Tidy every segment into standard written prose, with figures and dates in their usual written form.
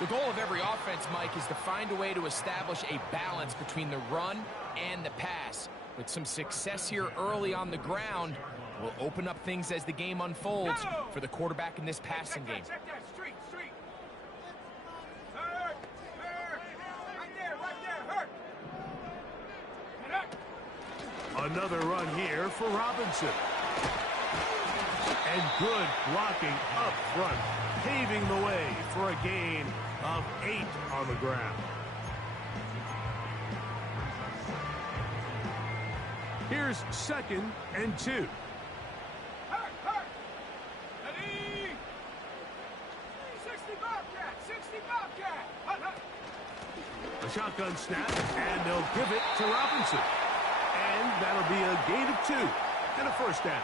The goal of every offense, Mike, is to find a way to establish a balance between the run and the pass. With some success here early on the ground, will open up things as the game unfolds for the quarterback in this passing game. Check that. Street. Hurt. Right there. Hurt. Another run here for Robinson. And good blocking up front, paving the way for a gain of 8 on the ground. Here's 2nd and 2. Hurt. Ready. 60 Bobcat. Hut. A shotgun snap, and they'll give it to Robinson. And that'll be a gain of 2 and a first down.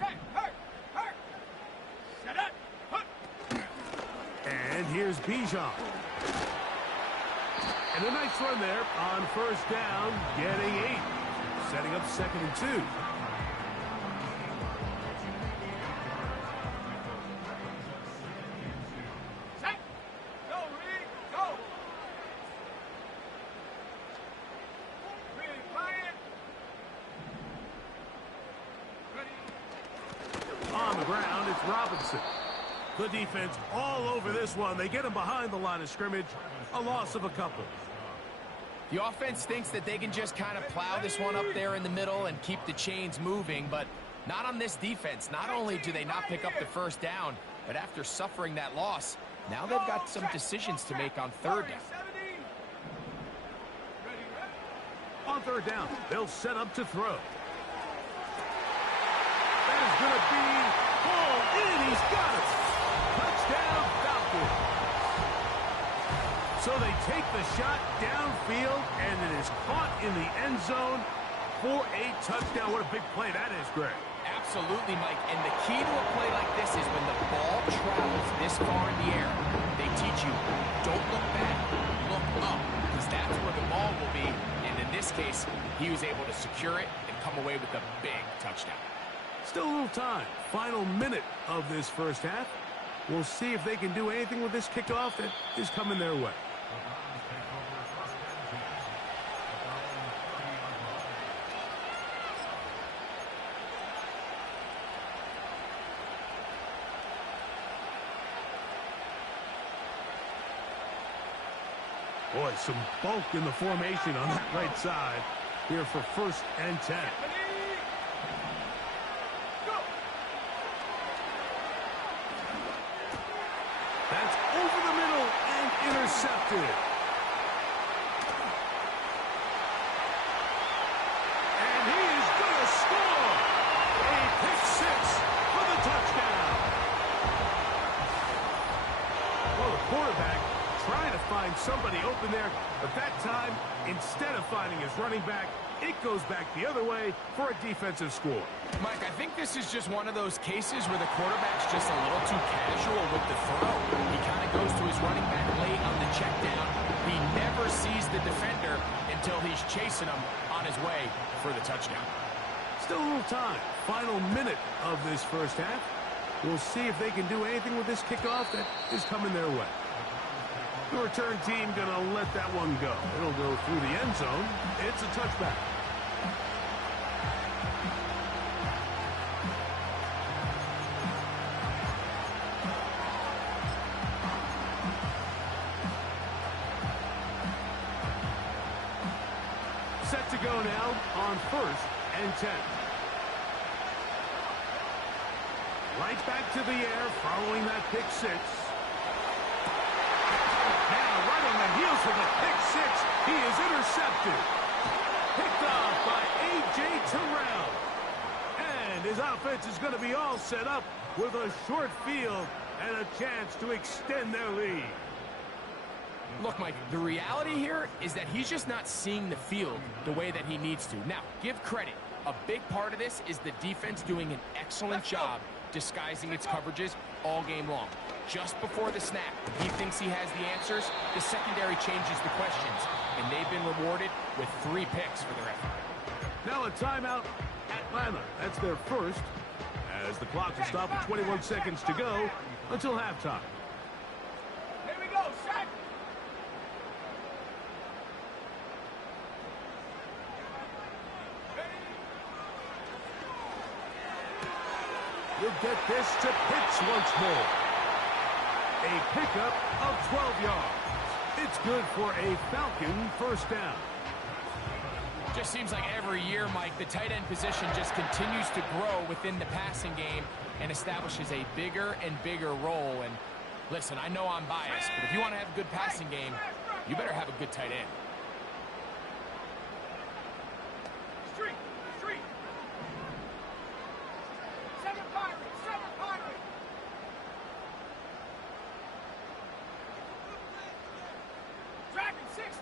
Check. Hurt. Set up. Hut. And here's Bijan. And a nice run there on first down, getting 8. Setting up 2nd and 2. Set. Go, Reed. Go. Reed, fire. Ready. On the ground, it's Robinson. The defense all over this one. They get him behind the line of scrimmage. A loss of a couple. The offense thinks that they can just kind of plow this one up there in the middle and keep the chains moving, but not on this defense. Not only do they not pick up the first down, but after suffering that loss, now they've got some decisions to make on 3rd down. On 3rd down, they'll set up to throw. That is going to be pulled in. He's got it. Touchdown, Falcons. So they take the shot downfield, and it is caught in the end zone for a touchdown. What a big play that is, Greg. Absolutely, Mike. And the key to a play like this is when the ball travels this far in the air, they teach you, don't look back, look up, because that's where the ball will be. And in this case, he was able to secure it and come away with a big touchdown. Still a little time. Final minute of this first half. We'll see if they can do anything with this kickoff that is coming their way. Boy, some bulk in the formation on that right side here for 1st and 10. That's over the middle and intercepted. And he is going to score. A pick 6 for the touchdown. Well, the quarterback trying to find somebody open there, but that time, instead of finding his running back, it goes back the other way for a defensive score. Mike, I think this is just one of those cases where the quarterback's just a little too casual with the throw. He kind of goes to his running back late on the check down. He never sees the defender until he's chasing him on his way for the touchdown. Still a little time. Final minute of this first half. We'll see if they can do anything with this kickoff that is coming their way. The return team going to let that one go. It'll go through the end zone. It's a touchback. Set to go now on 1st and 10. Right back to the air following that pick 6. Heels for the pick 6. He is intercepted. Picked off by A.J. Terrell. And his offense is going to be all set up with a short field and a chance to extend their lead. Look, Mike, the reality here is that he's just not seeing the field the way that he needs to. Now, give credit. A big part of this is the defense doing an excellent job disguising its coverages all game long. Just before the snap, he thinks he has the answers. The secondary changes the questions, and they've been rewarded with 3 picks for their effort. Now a timeout, Atlanta. That's their first, as the clock will stop with 21 seconds to go until halftime. Here we go, set. You'll get this to Pitts once more. A pickup of 12 yards. It's good for a Falcon first down. Just seems like every year, Mike, the tight end position just continues to grow within the passing game and establishes a bigger and bigger role. And listen, I know I'm biased, but if you want to have a good passing game, you better have a good tight end. Street, street. 7 Pirates, 7 Pirates. Dragon 60.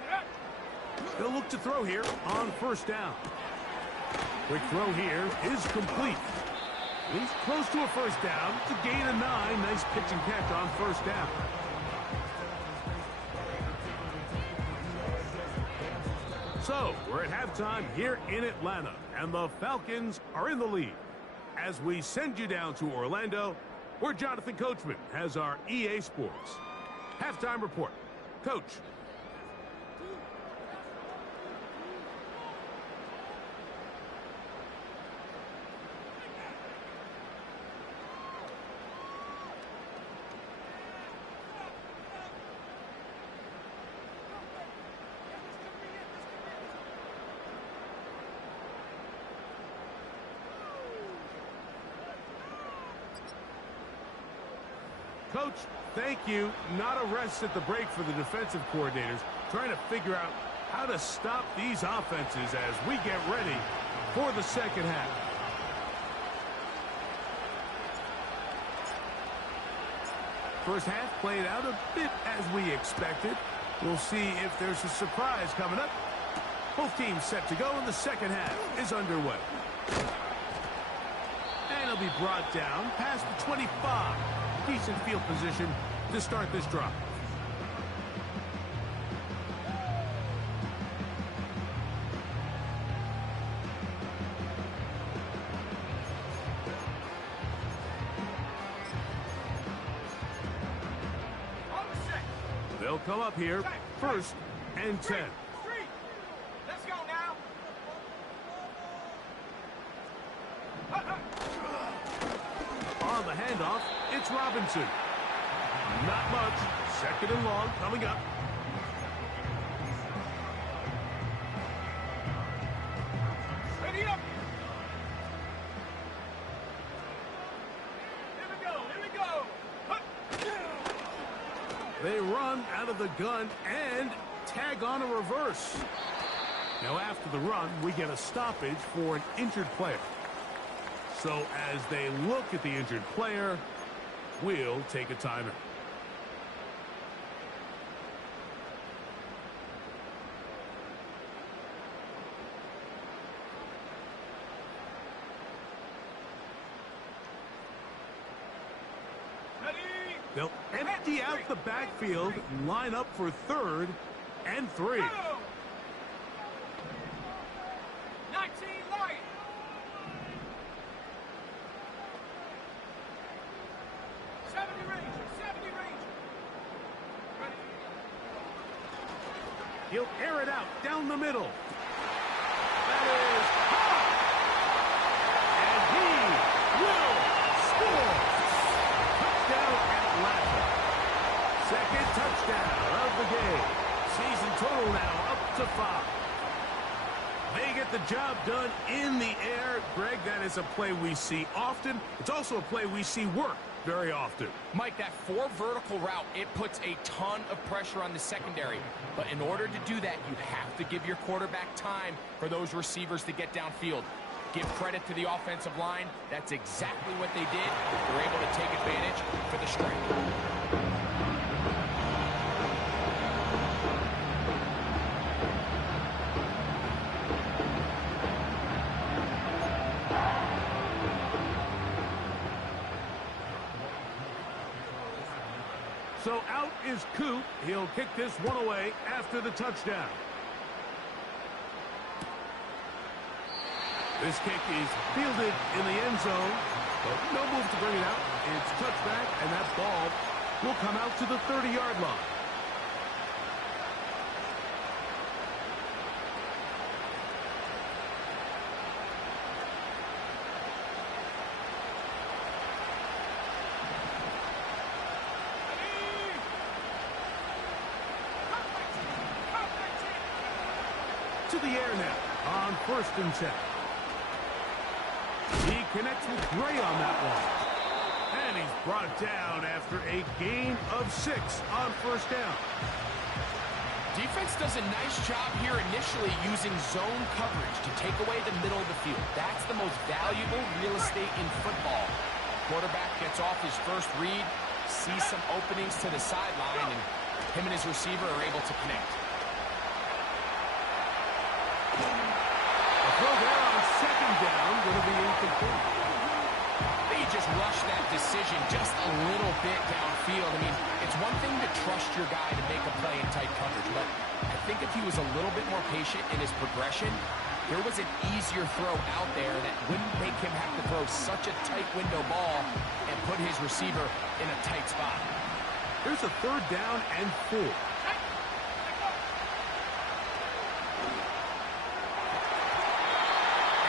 Get up. They'll look to throw here on first down. Quick throw here is complete. He's close to a first down. It's a gain of 9. Nice pitch and catch on first down. So, we're at halftime here in Atlanta, and the Falcons are in the lead. As we send you down to Orlando, where Jonathan Coachman has our EA Sports halftime report. Coach. Coach, thank you. Not a rest at the break for the defensive coordinators, trying to figure out how to stop these offenses as we get ready for the second half. First half played out a bit as we expected. We'll see if there's a surprise coming up. Both teams set to go, and the second half is underway. And it'll be brought down past the 25. Decent field position to start this drive. They'll come up here first and 10. Street. Let's go now. On the handoff, it's Robinson. Not much. Second and long coming up. Ready up. Here we go. Here we go. They run out of the gun and tag on a reverse. Now after the run, we get a stoppage for an injured player. So as they look at the injured player, we'll take a timeout. Ready. They'll empty out the backfield, line up for 3rd and 3. Go. 19 Lions. He'll air it out down the middle. That is high. And he will score. Touchdown Atlanta. Second touchdown of the game. Season total now up to 5. They get the job done in the air. Greg, that is a play we see often. It's also a play we see work very often. Mike, that 4 vertical route, it puts a ton of pressure on the secondary. But in order to do that, you have to give your quarterback time for those receivers to get downfield. Give credit to the offensive line. That's exactly what they did. They're able to take advantage for the strike. So out is Coop. He'll kick this one away after the touchdown. This kick is fielded in the end zone, but no move to bring it out. It's touchback, and that ball will come out to the 30-yard line. To the air now on 1st and 10. He connects with Gray on that one. And he's brought down after a gain of 6 on 1st down. Defense does a nice job here initially using zone coverage to take away the middle of the field. That's the most valuable real estate in football. Quarterback gets off his first read, sees some openings to the sideline, and him and his receiver are able to connect. A throw there on 2nd down, going to be incomplete. They just rushed that decision just a little bit downfield. I mean, it's one thing to trust your guy to make a play in tight coverage, but I think if he was a little bit more patient in his progression, there was an easier throw out there that wouldn't make him have to throw such a tight window ball and put his receiver in a tight spot. Here's a 3rd down and 4.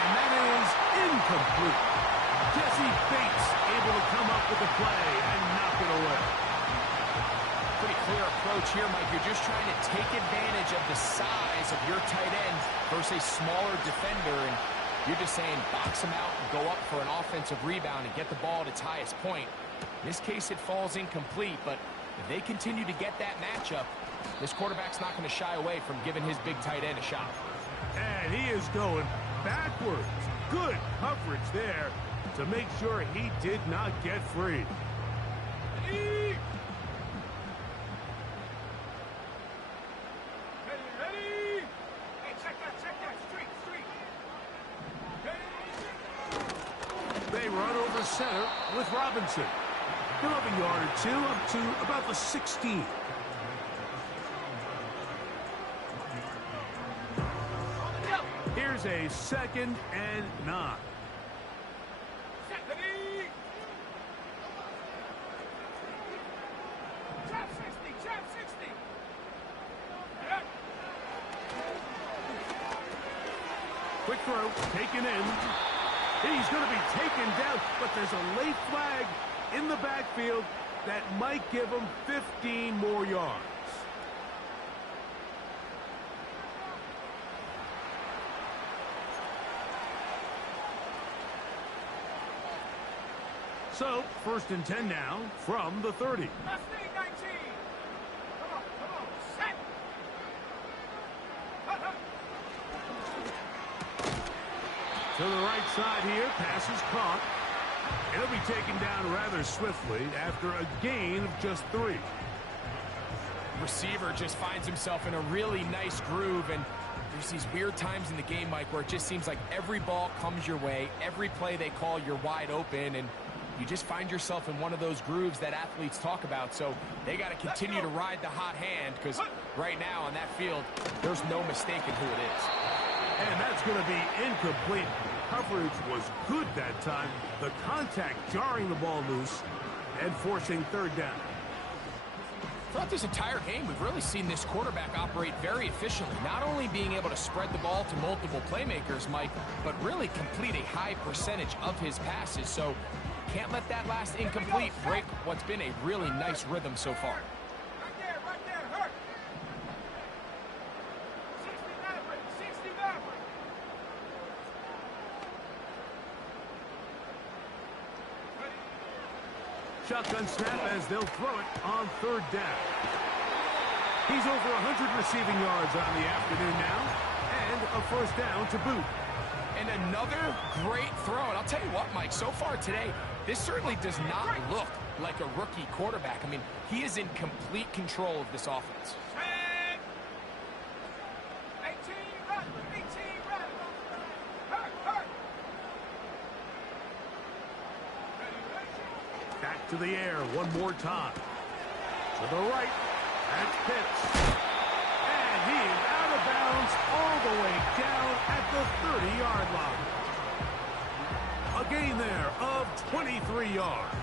And that is incomplete. Jesse Bates able to come up with the play and knock it away. Pretty clear approach here, Mike. You're just trying to take advantage of the size of your tight end versus a smaller defender, and you're just saying box him out and go up for an offensive rebound and get the ball at its highest point. In this case, it falls incomplete, but if they continue to get that matchup, this quarterback's not going to shy away from giving his big tight end a shot. And he is going backwards. Good coverage there to make sure he did not get free. Ready? Ready? Hey, check that. Street. They run over center with Robinson. He'll have a yard or 2 up to about the 16. Here's a 2nd and 9. Ready? Trap 60. Yeah. Quick throw, taken in. He's going to be taken down, but there's a late flag in the backfield that might give him 15 more yards. So, 1st and 10 now from the 30. Last thing, 19. Come on. Set. To the right side here, pass is caught. It'll be taken down rather swiftly after a gain of just 3. Receiver just finds himself in a really nice groove, and there's these weird times in the game, Mike, where it just seems like every ball comes your way, every play they call, you're wide open, and you just find yourself in one of those grooves that athletes talk about. So they got to continue to ride the hot hand, because right now on that field, there's no mistaking who it is. And that's going to be incomplete. Coverage was good that time. The contact jarring the ball loose and forcing 3rd down. Throughout this entire game, we've really seen this quarterback operate very efficiently, not only being able to spread the ball to multiple playmakers, Mike, but really complete a high percentage of his passes. So can't let that last incomplete break what's been a really nice rhythm so far. Right there, hurt. 60 Maverick. Shotgun snap as they'll throw it on 3rd down. He's over 100 receiving yards on the afternoon now, and a 1st down to boot. And another great throw. And I'll tell you what, Mike, so far today, this certainly does not look like a rookie quarterback. I mean, he is in complete control of this offense. 18 run. Hurt. Back to the air one more time. To the right. That's Pitts. And he is out of bounds all the way down at the 30-yard line. A gain there of 23 yards.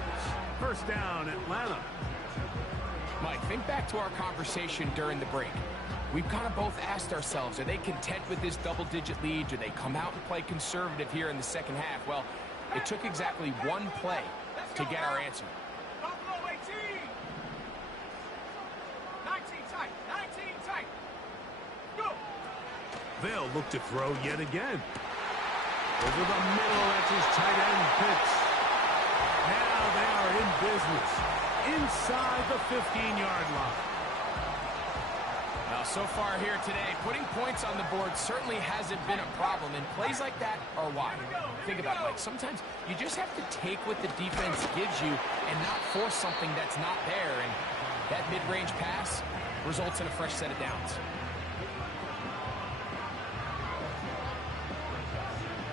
First down, Atlanta. Mike, think back to our conversation during the break. We've kind of both asked ourselves, are they content with this double-digit lead? Do they come out and play conservative here in the second half? Well, it took exactly one play to get our answer. Buffalo 18. 19 tight. 19 tight. Go. They'll look to throw yet again. Over the middle, that's his tight end, Pitts. Now they are in business inside the 15-yard line. Now, so far here today, putting points on the board certainly hasn't been a problem, and plays like that are why. Think about it, Mike. Sometimes you just have to take what the defense gives you and not force something that's not there, and that mid-range pass results in a fresh set of downs.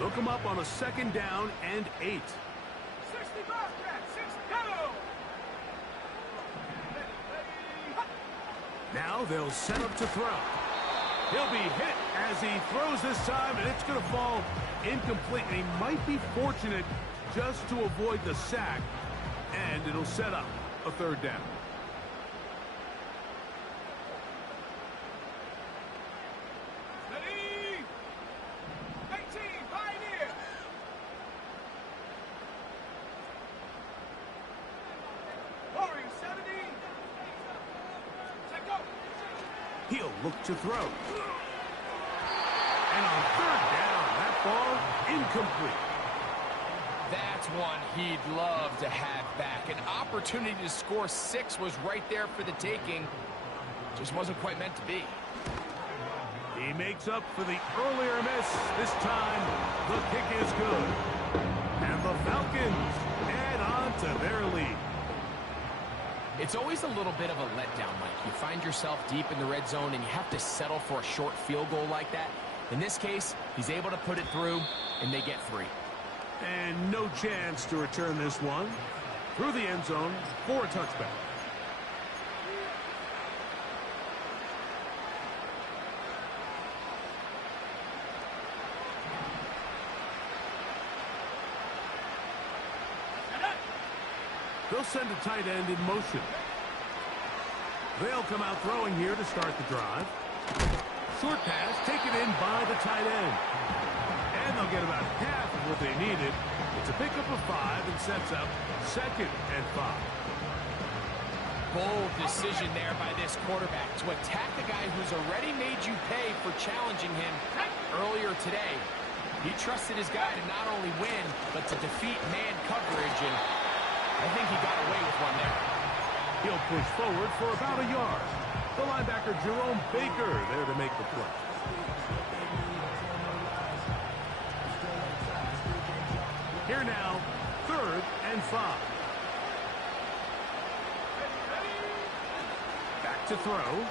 Look him up on a second down and 8. 60 Bobcat. 6 go. Now they'll set up to throw. He'll be hit as he throws this time, and it's going to fall incomplete. And he might be fortunate just to avoid the sack, and it'll set up a third down. Ready. 18 Pioneer. Warrior 70. Set go. He'll look to throw. And on third down, that ball incomplete. That's one he'd love to have back. An opportunity to score 6 was right there for the taking. Just wasn't quite meant to be. He makes up for the earlier miss. This time, the kick is good. And the Falcons add on to their lead. It's always a little bit of a letdown, Mike. You find yourself deep in the red zone and you have to settle for a short field goal like that. In this case, he's able to put it through, and they get 3. And no chance to return this one through the end zone for a touchback. They'll send a tight end in motion. They'll come out throwing here to start the drive. Short pass taken in by the tight end. And they'll get about half of what they needed. It's a pickup of 5 and sets up 2nd and 5. Bold decision there by this quarterback to attack the guy who's already made you pay for challenging him earlier today. He trusted his guy to not only win, but to defeat man coverage, and I think he got away with one there. He'll push forward for about a yard. The linebacker, Jerome Baker, there to make the play. Here now, 3rd and 5. Back to throw.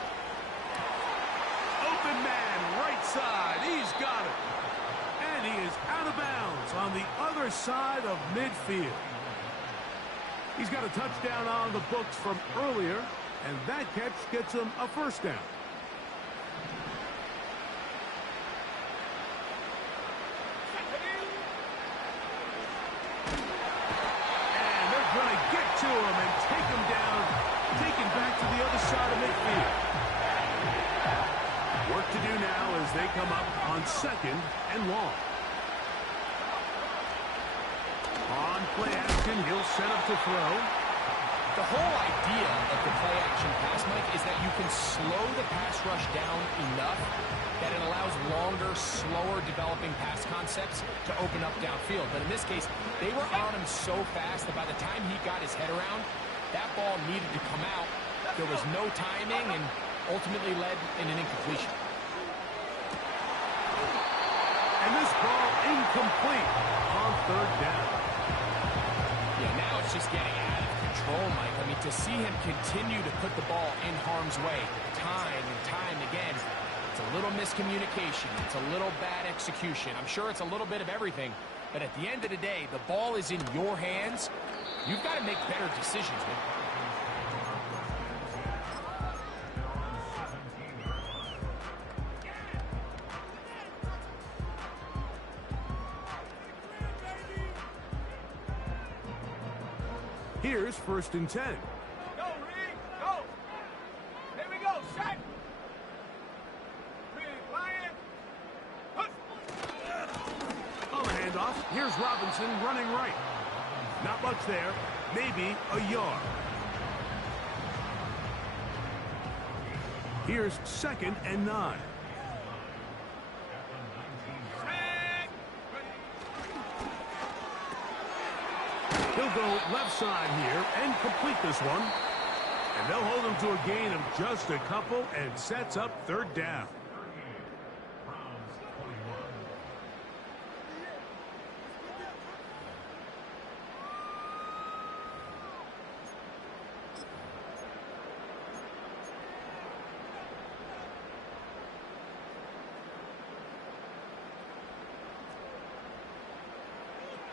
Open man, right side. He's got it. And he is out of bounds on the other side of midfield. He's got a touchdown on the books from earlier, and that catch gets him a first down. And they're going to get to him and take him down, take him back to the other side of midfield. Work to do now as they come up on 2nd and long. On play action, he'll set up to throw. The whole idea of the play-action pass, Mike, is that you can slow the pass rush down enough that it allows longer, slower developing pass concepts to open up downfield. But in this case, they were on him so fast that by the time he got his head around, that ball needed to come out. There was no timing and ultimately led in an incompletion. And this ball incomplete on 3rd down. Yeah, now it's just getting out of control, Mike. I mean, to see him continue to put the ball in harm's way time and time again, it's a little miscommunication. It's a little bad execution. I'm sure it's a little bit of everything, but at the end of the day, the ball is in your hands. You've got to make better decisions with it. Here's 1st and 10. Go, Reed, go. Here we go, set. Reed, Lion. On the handoff, here's Robinson running right. Not much there, maybe a yard. Here's 2nd and 9. He'll go left side here and complete this one. And they'll hold him to a gain of just a couple and sets up 3rd down.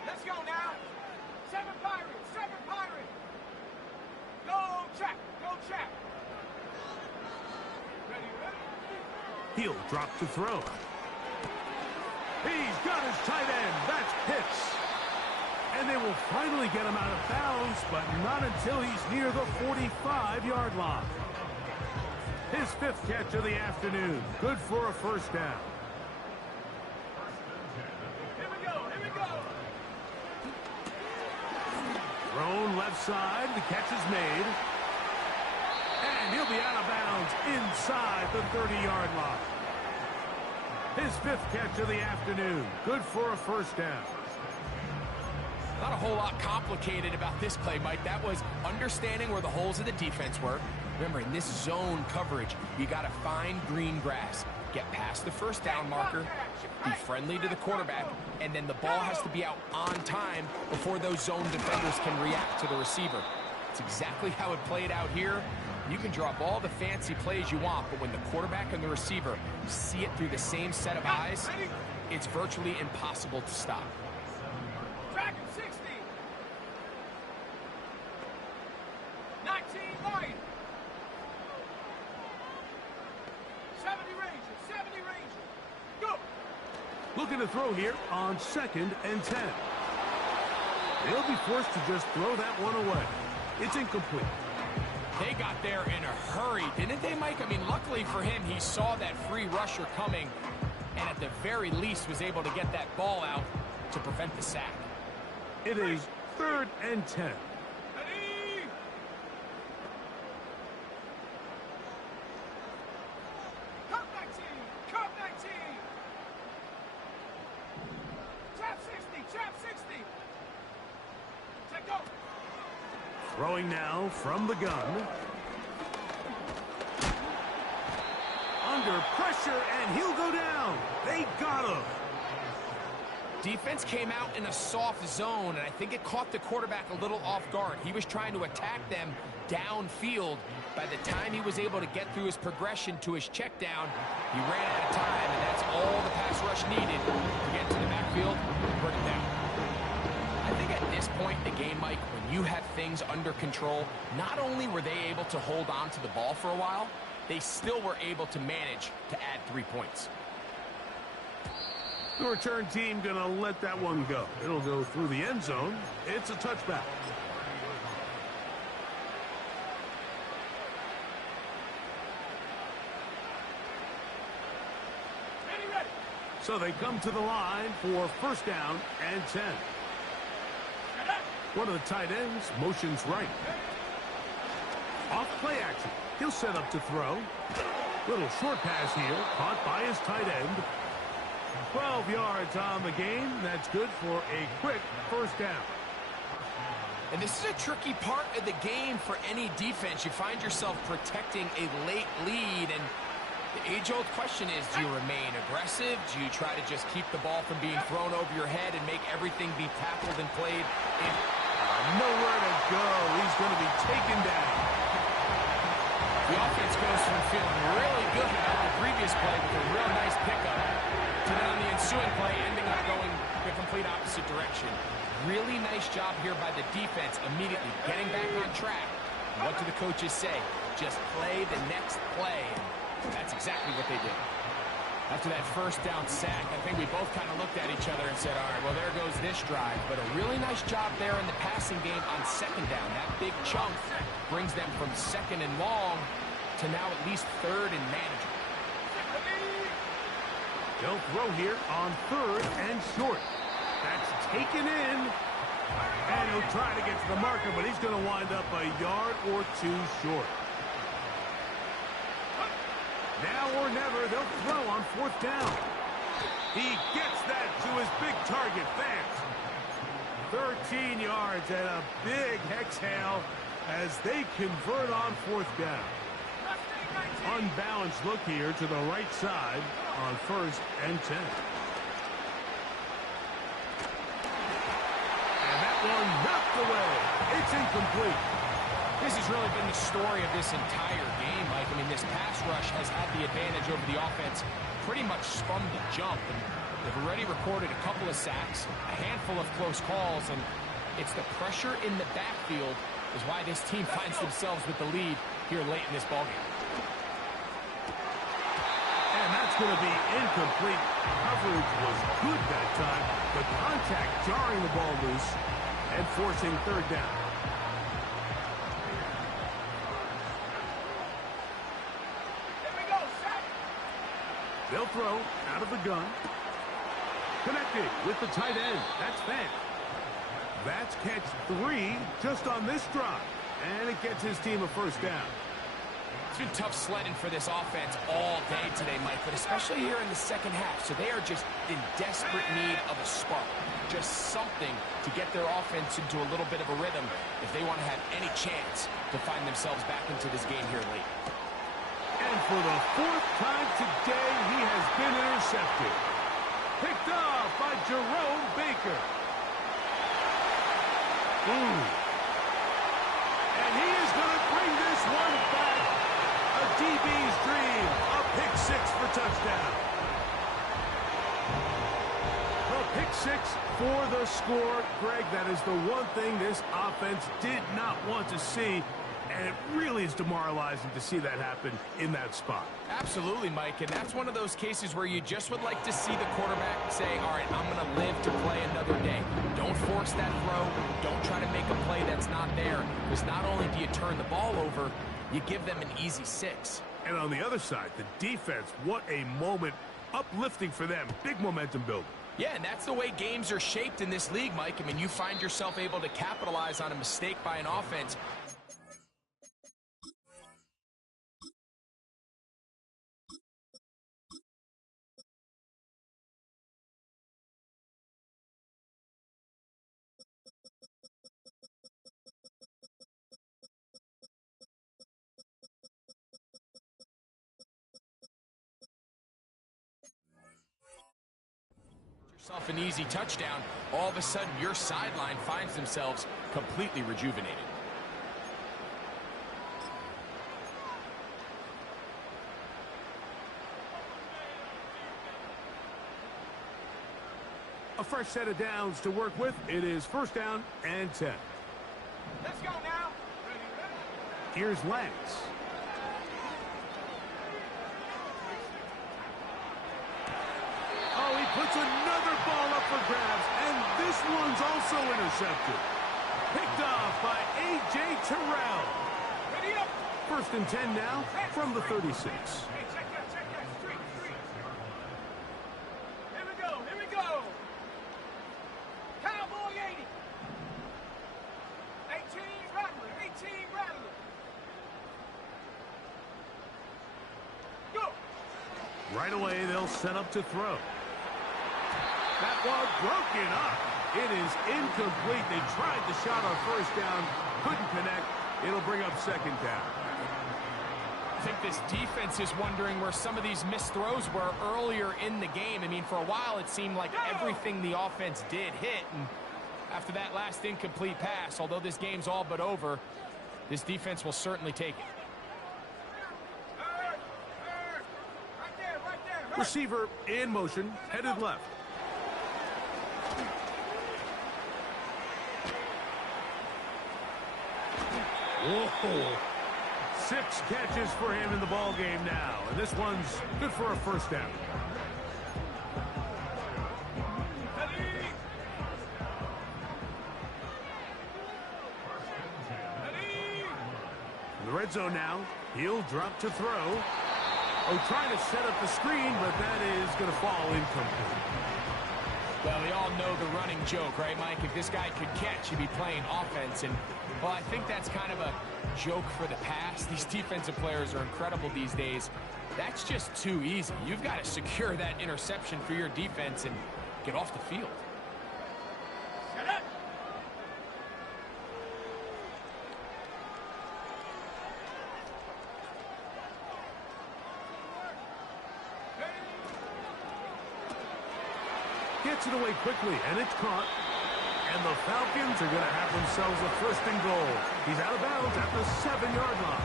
Let's go now. 7 Pirates, 7 Pirates. Go check, go check. Ready, ready. He'll drop to throw. He's got his tight end. That's Pitts. And they will finally get him out of bounds, but not until he's near the 45-yard line. His 5th catch of the afternoon. Good for a 1st down. Here we go, here we go. Thrown left side. The catch is made. And he'll be out of bounds inside the 30-yard line. His 5th catch of the afternoon. Good for a 1st down. Not a whole lot complicated about this play, Mike. That was understanding where the holes of the defense were. Remember, in this zone coverage, you got to find green grass. Get past the 1st down marker, be friendly to the quarterback, and then the ball has to be out on time before those zone defenders can react to the receiver. It's exactly how it played out here. You can draw up all the fancy plays you want, but when the quarterback and the receiver see it through the same set of eyes, it's virtually impossible to stop. Dragon 60. 19 Lion. 70 Rangers, 70 Rangers. Go. Looking to throw here on 2nd and 10. They'll be forced to just throw that one away. It's incomplete. They got there in a hurry, didn't they, Mike? I mean, luckily for him, he saw that free rusher coming and at the very least was able to get that ball out to prevent the sack. It is 3rd and 10. Ready. Cup 19, Cup 19. Trap 60, Trap 60. Take go. Throwing now from the gun. Under pressure, and he'll go down. They got him. Defense came out in a soft zone, and I think it caught the quarterback a little off guard. He was trying to attack them downfield. By the time he was able to get through his progression to his check down, he ran out of time, and that's all the pass rush needed to get to the backfield and bring it down. I think at this point in the game, Mike, when you have things under control, not only were they able to hold on to the ball for a while, they still were able to manage to add 3 points. The return team going to let that one go. It'll go through the end zone. It's a touchback. Ready, ready. So they come to the line for 1st down and 10. One of the tight ends motions right. Off play action. He'll set up to throw. Little short pass here, caught by his tight end. 12 yards on the game. That's good for a quick 1st down. And this is a tricky part of the game for any defense. You find yourself protecting a late lead, and the age-old question is, do you remain aggressive? Do you try to just keep the ball from being thrown over your head and make everything be tackled and played in? Nowhere to go. He's going to be taken down. The offense goes from feeling really good about the previous play with a real nice pickup to then on the ensuing play ending up going the complete opposite direction. Really nice job here by the defense immediately getting back on track. What do the coaches say? Just play the next play. And that's exactly what they did. After that first down sack, I think we both kind of looked at each other and said, all right, well, there goes this drive. But a really nice job there in the passing game on second down. That big chunk brings them from second and long to now at least third and manageable. They'll throw here on third and short. That's taken in. And he'll try to get to the marker, but he's going to wind up a yard or two short. Now or never, they'll throw on fourth down. He gets that to his big target, Fant. 13 yards and a big exhale as they convert on fourth down. Unbalanced look here to the right side on first and 10. And that one knocked away. It's incomplete. This has really been the story of this entire game, Mike. I mean, this pass rush has had the advantage over the offense pretty much from the jump. And they've already recorded a couple of sacks, a handful of close calls, and it's the pressure in the backfield is why this team finds themselves with the lead here late in this ballgame. And that's going to be incomplete. Coverage was good that time, but contact jarring the ball loose and forcing third down. They'll throw out of the gun. Connected with the tight end. That's Fant. That's catch 3 just on this drive. And it gets his team a first down. It's been tough sledding for this offense all day today, Mike, but especially here in the second half. So they are just in desperate need of a spark. Just something to get their offense into a little bit of a rhythm if they want to have any chance to find themselves back into this game here late. And for the fourth time today, he has been intercepted. Picked off by Jerome Baker. And he is going to bring this one back. A DB's dream. A pick six for touchdown. A pick six for the score. Greg, that is the one thing this offense did not want to see. And it really is demoralizing to see that happen in that spot. Absolutely, Mike, and that's one of those cases where you just would like to see the quarterback say, all right, I'm going to live to play another day. Don't force that throw. Don't try to make a play that's not there, because not only do you turn the ball over, you give them an easy 6. And on the other side, the defense, what a moment. Uplifting for them. Big momentum building. Yeah, and that's the way games are shaped in this league, Mike. I mean, you find yourself able to capitalize on a mistake by an offense. Yourself an easy touchdown, all of a sudden your sideline finds themselves completely rejuvenated. A fresh set of downs to work with. It is first down and 10. Let's go now. Here's Lance. Oh, he puts another ball up for grabs, and this one's also intercepted. Picked off by A.J. Terrell. Ready up. First and 10 now from the 36. Hey, check that. Street. Here we go. Cowboy 80. 18 Rattler. Go. Right away, they'll set up to throw. That ball broken up. It is incomplete. They tried the shot on first down. Couldn't connect. It'll bring up second down. I think this defense is wondering where some of these missed throws were earlier in the game. I mean, for a while it seemed like everything the offense did hit. And after that last incomplete pass, although this game's all but over, this defense will certainly take it. Right there. Receiver in motion, headed left. Whoa. 6 catches for him in the ball game now, and this one's good for a first down. red zone now. He'll drop to throw. Oh, trying to set up the screen, but that is going to fall incomplete. Well, we all know the running joke, right, Mike? If this guy could catch, he'd be playing offense. And, well, I think that's kind of a joke for the past. These defensive players are incredible these days. That's just too easy. You've got to secure that interception for your defense and get off the field. Set up. Gets it away quickly, and it's caught. And the Falcons are going to have themselves a first and goal. He's out of bounds at the 7-yard line.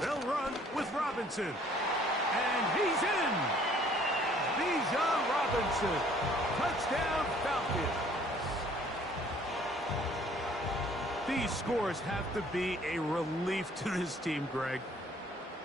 They'll run with Robinson. And he's in. Bijan Robinson. Touchdown, Falcons. These scores have to be a relief to this team, Greg.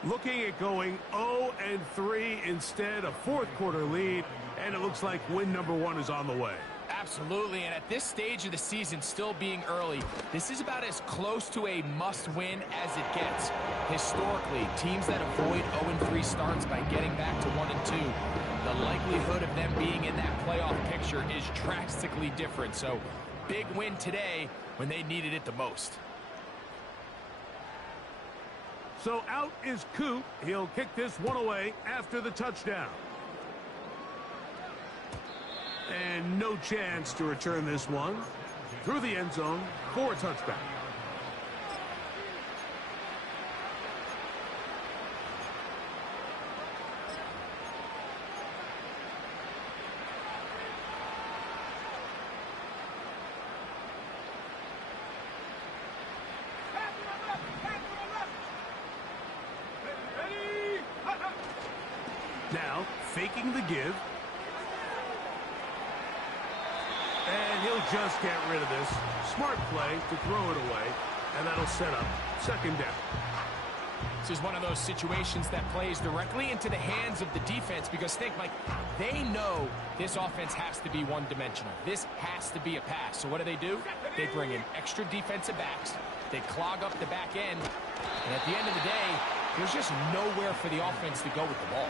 Looking at going 0-3 instead, a fourth-quarter lead, and it looks like win number 1 is on the way. Absolutely, and at this stage of the season, still being early, this is about as close to a must-win as it gets. Historically, teams that avoid 0-3 starts by getting back to 1-2, the likelihood of them being in that playoff picture is drastically different. So, big win today when they needed it the most. So out is Coop. He'll kick this one away after the touchdown. And no chance to return this one through the end zone for a touchback. Now, faking the give. And he'll just get rid of this. Smart play to throw it away. And that'll set up second down. This is one of those situations that plays directly into the hands of the defense because think, Mike, they know this offense has to be one-dimensional. This has to be a pass. So what do? They bring in extra defensive backs. They clog up the back end. And at the end of the day, there's just nowhere for the offense to go with the ball.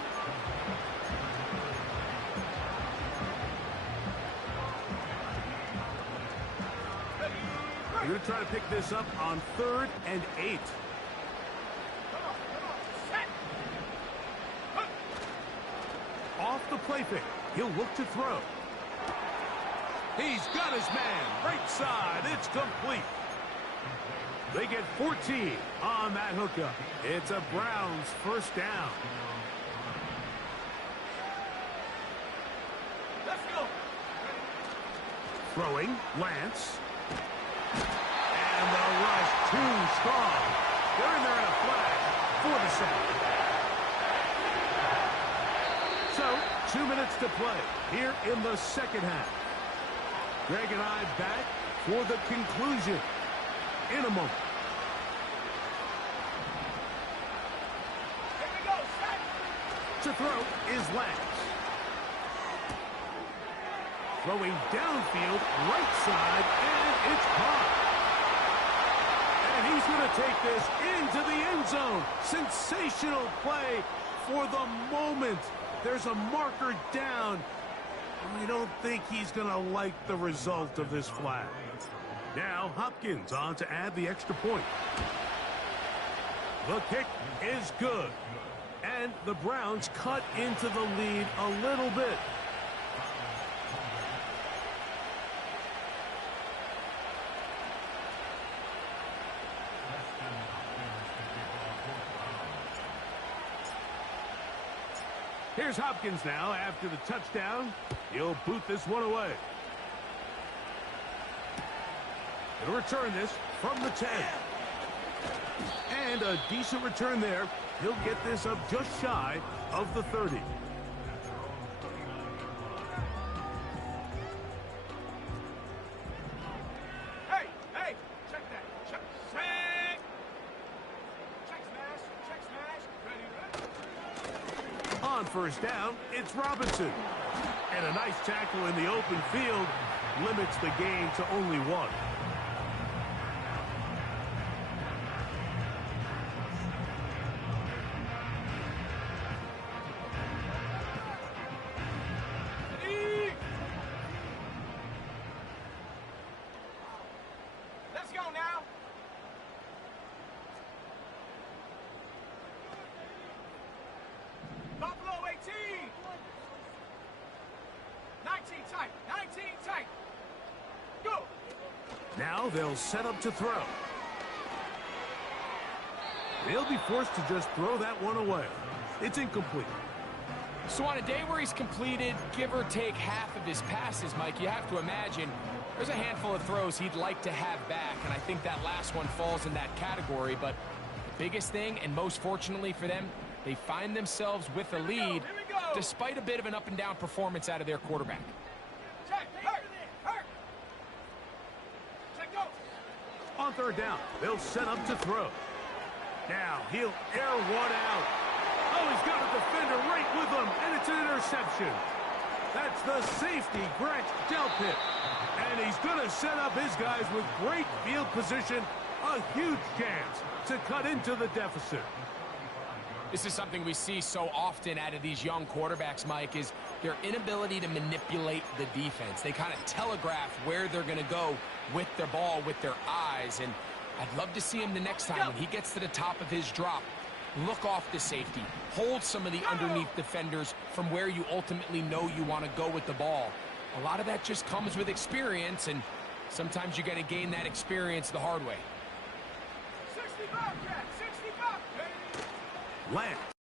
They're going to try to pick this up on 3rd and 8. Off the play fake. He'll look to throw. He's got his man. Right side. It's complete. They get 14 on that hookup. It's a Browns first down. Let's go. Throwing, Lance. And the rush too strong. They're in there in a flag for the sack. So, 2 minutes to play here in the second half. Greg and I back for the conclusion in a moment. Here we go. Set. To throw is Lance. Throwing downfield, right side, and it's caught. And he's going to take this into the end zone. Sensational play for the moment. There's a marker down. I don't think he's going to like the result of this flag. Now Hopkins on to add the extra point. The kick is good. And the Browns cut into the lead a little bit. Here's Hopkins now after the touchdown. He'll boot this one away. He'll return this from the 10. And a decent return there. He'll get this up just shy of the 30. Hey, hey, check that. Check, check. Check smash, ready. On first down, it's Robinson. And a nice tackle in the open field limits the gain to only one. Let's go now. Buffalo 18. 19 tight. 19 tight. Go. Now they'll set up to throw. They'll be forced to just throw that one away. It's incomplete. So on a day where he's completed, give or take half of his passes, Mike, you have to imagine there's a handful of throws he'd like to have back, and I think that last one falls in that category. But the biggest thing, and most fortunately for them, they find themselves with a lead despite a bit of an up-and-down performance out of their quarterback. Check. Hurt. Check, go. On third down, they'll set up to throw. Now he'll air one out. Oh, he's got a defender right with him, and it's an interception. That's the safety, Grant Delpit. And he's going to set up his guys with great field position. A huge chance to cut into the deficit. This is something we see so often out of these young quarterbacks, Mike, is their inability to manipulate the defense. They kind of telegraph where they're going to go with their ball, with their eyes. And I'd love to see him the next time when he gets to the top of his drop. Look off the safety. Hold some of the underneath defenders from where you ultimately know you want to go with the ball. A lot of that just comes with experience, and sometimes you're going to gain that experience the hard way. 65, Jack. 65. Lance